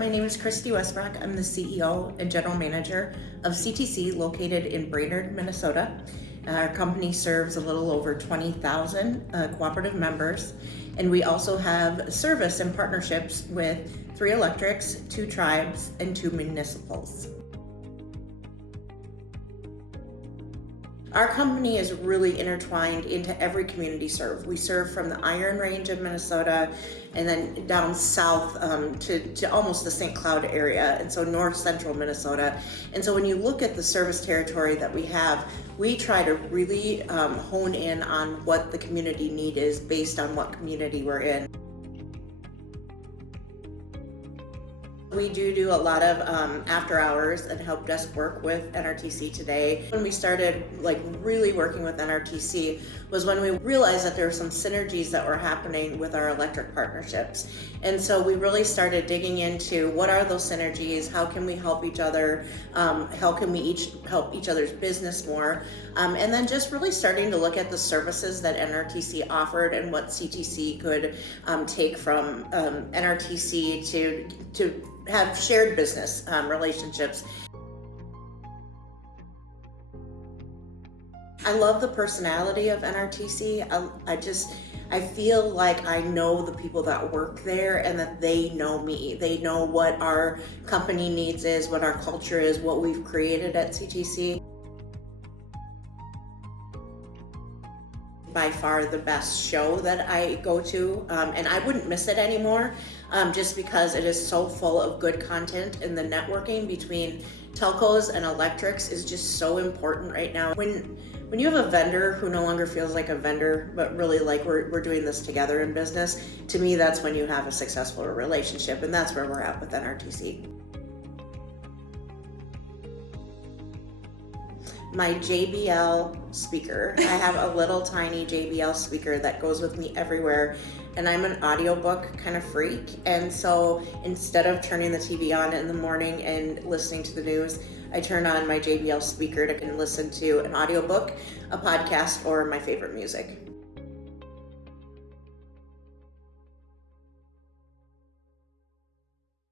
My name is Kristi Westbrock. I'm the CEO and General Manager of CTC located in Brainerd, Minnesota. Our company serves a little over 20,000 cooperative members, and we also have service and partnerships with 3 electrics, 2 tribes, and 2 municipals. Our company is really intertwined into every community served. We serve from the Iron Range of Minnesota and then down south to almost the St. Cloud area, and so north central Minnesota. And so when you look at the service territory that we have, we try to really hone in on what the community need is based on what community we're in. We do a lot of after hours and help desk work with NRTC today. When we started really working with NRTC was when we realized that there were some synergies that were happening with our electric partnerships. And so we really started digging into what are those synergies, how can we help each other, how can we each help each other's business more, and then just really starting to look at the services that NRTC offered and what CTC could take from NRTC to have shared business relationships. I love the personality of NRTC. I feel like I know the people that work there and that they know me. They know what our company needs is, what our culture is, what we've created at CTC. By far the best show that I go to, and I wouldn't miss it anymore, just because it is so full of good content, and the networking between telcos and electrics is just so important right now. When you have a vendor who no longer feels like a vendor, but really like we're doing this together in business, to me that's when you have a successful relationship, and that's where we're at with NRTC. My JBL speaker. I have a little tiny JBL speaker that goes with me everywhere, and I'm an audiobook kind of freak, and so instead of turning the TV on in the morning and listening to the news, I turn on my JBL speaker to listen to an audiobook, a podcast, or my favorite music.